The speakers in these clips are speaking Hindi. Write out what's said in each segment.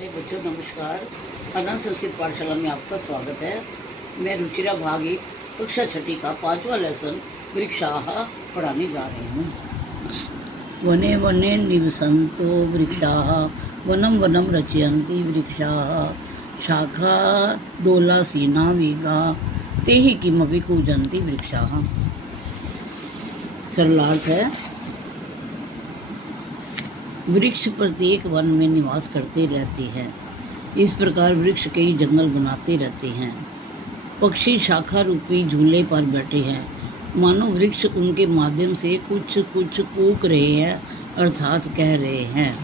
अरे बच्चों नमस्कार। अनंत संस्कृत पाठशाला में आपका स्वागत है। मैं रुचिरा भागी कक्षा छठी का 5वां लेसन वृक्षाः पढ़ाने जा रही हूँ। वने वने निवसन्तो वृक्षाः वनं वनं रचयन्ति वृक्षाः शाखा दोलासीना वीगा ते ही किमपि कूजन्ति वृक्षाः। सरलार्थ है, वृक्ष प्रत्येक वन में निवास करते रहते हैं। इस प्रकार वृक्ष कई जंगल बनाते रहते हैं। पक्षी शाखा रूपी झूले पर बैठे हैं, मानो वृक्ष उनके माध्यम से कुछ कुछ कूक रहे हैं, अर्थात कह रहे हैं।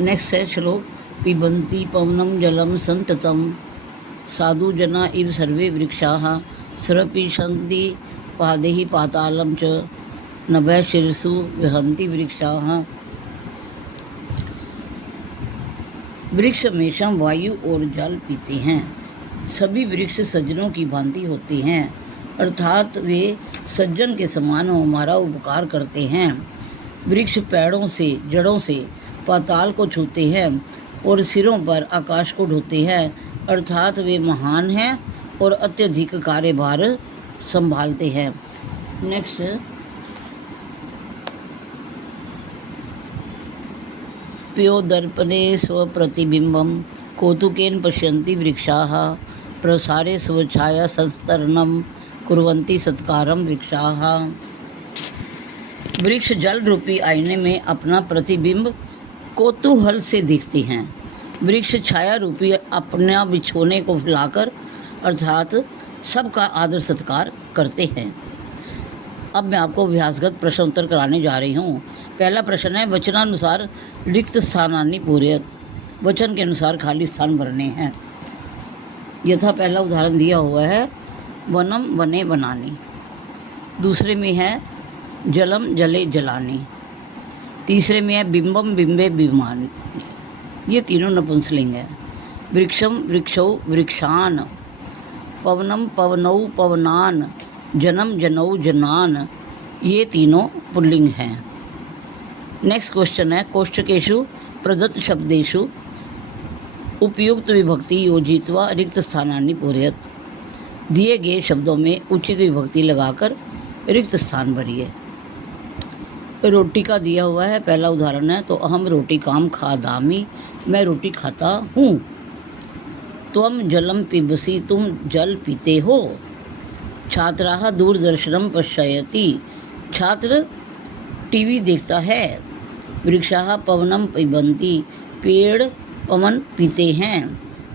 नेक्स्ट है श्लोक। पिबन्ति पवनं जलं सन्ततं साधु जना इव सर्वे वृक्षाः स्रपिशन्ति पादैः पातालं च नभः शिरसु विहन्ति वृक्षाः। वृक्ष हमेशा वायु और जल पीते हैं। सभी वृक्ष सज्जनों की भांति होते हैं, अर्थात वे सज्जन के समान हमारा उपकार करते हैं। वृक्ष पेड़ों से जड़ों से पाताल को छूते हैं और सिरों पर आकाश को ढोते हैं, अर्थात वे महान हैं और अत्यधिक कार्यभार संभालते हैं। नेक्स्ट, प्यो दर्पणे स्वप्रतिबिंबं कौतुकेन पश्यन्ति वृक्षाः प्रसारे स्वछाया संस्तरणं कुर्वन्ति सत्कारं वृक्षाः। वृक्ष जल रूपी आईने में अपना प्रतिबिंब कौतूहल से देखते हैं। वृक्ष छाया रूपी अपना बिछोने को फैलाकर अर्थात सबका आदर सत्कार करते हैं। अब मैं आपको अभ्यासगत प्रश्न उत्तर कराने जा रही हूँ। पहला प्रश्न है, वचनानुसार रिक्त स्थानानि पूरयत। वचन के अनुसार खाली स्थान भरने हैं। यथा पहला उदाहरण दिया हुआ है, वनम वने बनानी। दूसरे में है जलम जले जलानी। तीसरे में है बिंबम बिंबे बिंबानी। ये तीनों नपुंसकलिंग है। वृक्षम वृक्षौ वृक्षान, पवनम पवनौ पवनान, जनम जनौ जनान, ये तीनों पुल्लिंग हैं। नेक्स्ट क्वेश्चन है, कोष्ठकेषु प्रदत्त शब्देषु उपयुक्त विभक्ति योजित्वा रिक्त स्थानानि पूरयत। दिए गए शब्दों में उचित विभक्ति लगाकर रिक्त स्थान भरिए। रोटी का दिया हुआ है, पहला उदाहरण है, तो अहम रोटी काम खादामी, मैं रोटी खाता हूँ। त्वम जलम पिबसि, तुम जल पीते हो। छात्राः दूरदर्शनम पश्यति, छात्र टीवी देखता है। वृक्षाः पवनम पिबन्ति, पेड़ पवन पीते हैं।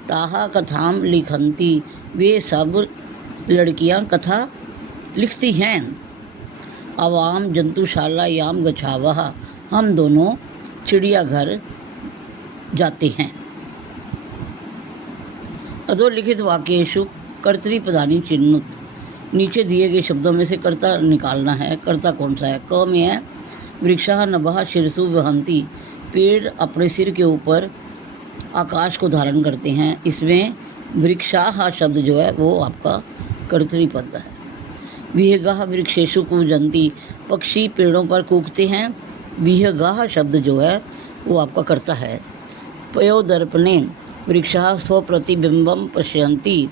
ताः कथाम लिखन्ति, वे सब लड़कियां कथा लिखती हैं। आवाम जंतुशालायाम गच्छावः, हम दोनों चिड़ियाघर जाते हैं। अधोलिखित वाक्येषु कर्तृपदानि चिन्हुत। नीचे दिए गए शब्दों में से कर्ता निकालना है। कर्ता कौन सा है? क में है वृक्षाः नभः शिरसु वहन्ति, पेड़ अपने सिर के ऊपर आकाश को धारण करते हैं। इसमें वृक्षाः शब्द जो है वो आपका कर्तृपद है। विहगाः वृक्षेषु कूजन्ति, पक्षी पेड़ों पर कूकते हैं। विहगाः शब्द जो है वो आपका कर्ता है। पयो दर्पणे वृक्षाः स्वप्रतिबिंबं पश्यन्ति,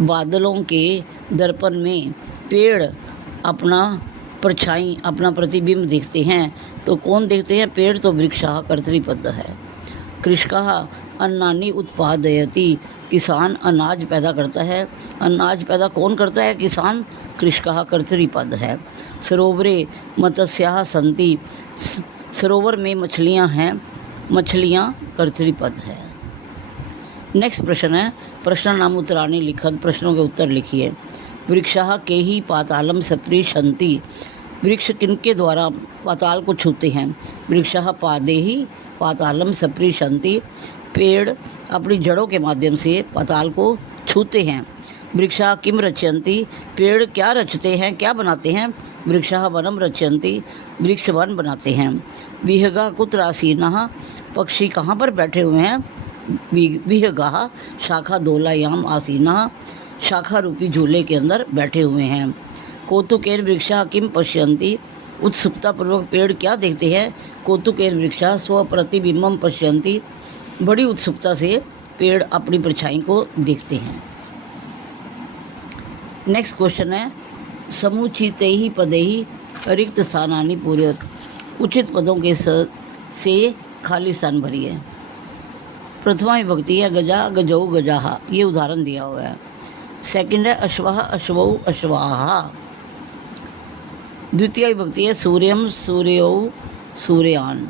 बादलों के दर्पण में पेड़ अपना परछाई अपना प्रतिबिंब देखते हैं। तो कौन देखते हैं? पेड़। तो वृक्षाः कर्तृपद है। कृषकाः अन्नानि उत्पादयति, किसान अनाज पैदा करता है। अनाज पैदा कौन करता है? किसान। कृषकाः कर्तृपद है। सरोवरे मत्स्याः सन्ति, सरोवर में मछलियां हैं। मछलियां कर्तृपद है। नेक्स्ट प्रश्न है, प्रश्न नाम उत्तराणि लिखत। प्रश्नों के उत्तर लिखिए। वृक्षाः के ही पातालम सप्रीशन्ति, वृक्ष किनके द्वारा पाताल को छूते हैं? वृक्षाः पादैहि पातालम सप्रीशन्ति, पेड़ अपनी जड़ों के माध्यम से पाताल को छूते हैं। वृक्षाः किम रचयन्ति, पेड़ क्या रचते हैं, क्या बनाते हैं? वृक्षाः वनम रचयन्ति, वृक्ष वन बनाते हैं। विहगा कुत्र आसीनः, पक्षी कहाँ पर बैठे हुए हैं? विहगाः शाखा दोलायाम आसीनः, शाखा रूपी झूले के अंदर बैठे हुए हैं। कौतुकेन वृक्षाः किम पश्यन्ति, उत्सुकतापूर्वक पेड़ क्या देखते हैं? कौतुकेन वृक्षा स्वप्रतिबिंबम पश्यन्ति। बड़ी उत्सुकता से पेड़ अपनी परछाई को देखते हैं। नेक्स्ट क्वेश्चन है, समुचितैः पदैः रिक्त स्थानानि पूरयत। उचित पदों के से खाली स्थान भरिए। प्रथमा विभक्ति है गजा गजौ गजाहा, ये उदाहरण दिया हुआ है। सेकंड है अश्वः अश्वौ अश्वाहा। द्वितीय विभक्ति है सूर्यम सूर्यौ सूर्यान।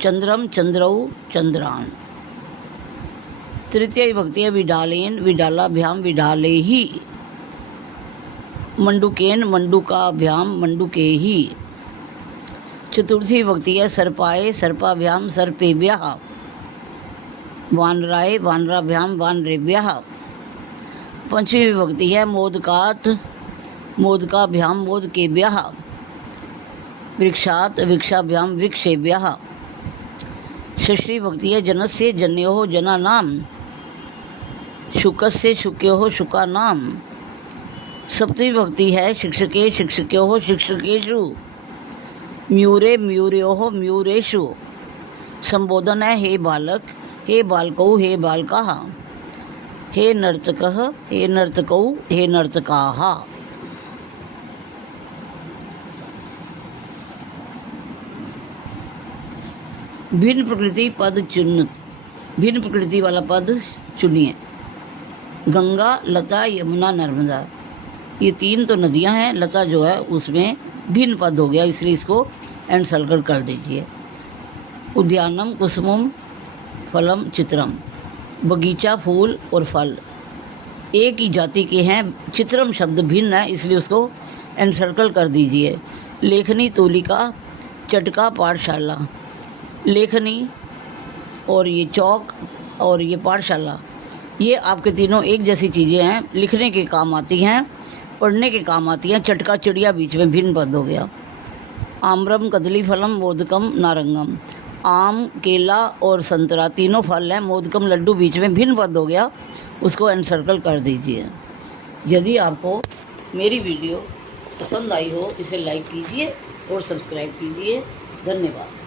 चंद्रम चंद्रौ चंद्रान। तृतीय विभक्ति है विडालेन विडालाभ्याम विडालेहि। मंडुकेन मंडुकाभ्याम मंडुकेहि। चतुर्थी विभक्ति है सर्पाय सर्पाभ्याम सर्पेभ्यः। वानराय वानराभ्याम वानरेभ्यः। पंचमी विभक्ति है मोदकात् मोदकाभ्याम मोदकेभ्यः। वृक्षात् वृक्षाभ्याम वृक्षेभ्यः। षष्ठी विभक्ति है जनस्य जन्योः जनानां। शुकस्य शुक्योः शुकानां। सप्तमी विभक्ति है शिक्षके शिक्षक्योः शिक्षकेषु। म्यूरे म्यूर्योः म्यूरेषु। संबोधन है हे बालक हे बालकौ हे बालकाः। हे नर्तकः हे नर्तकौ हे नर्तकाः। भिन्न प्रकृति पद चुन। भिन्न प्रकृति वाला पद चुनिए। गंगा लता यमुना नर्मदा, ये तीन तो नदियां हैं। लता जो है उसमें भिन्न पद हो गया, इसलिए इसको एंड सर्कल कर दीजिए। उद्यानम कुसुमम फलम चित्रम, बगीचा फूल और फल एक ही जाति के हैं। चित्रम शब्द भिन्न है, इसलिए उसको एंड सर्कल कर दीजिए। लेखनी तूलिका चटका पाठशाला। लेखनी और ये चौक और ये पाठशाला, ये आपके तीनों एक जैसी चीज़ें हैं। लिखने के काम आती हैं, पढ़ने के काम आती हैं। चटका चिड़िया बीच में भिन्न पद हो गया। आम्रम कदली फलम मोदकम नारंगम, आम केला और संतरा तीनों फल हैं। मोदकम लड्डू बीच में भिन्न पद हो गया, उसको एंड सर्कल कर दीजिए। यदि आपको मेरी वीडियो पसंद आई हो इसे लाइक कीजिए और सब्सक्राइब कीजिए। धन्यवाद।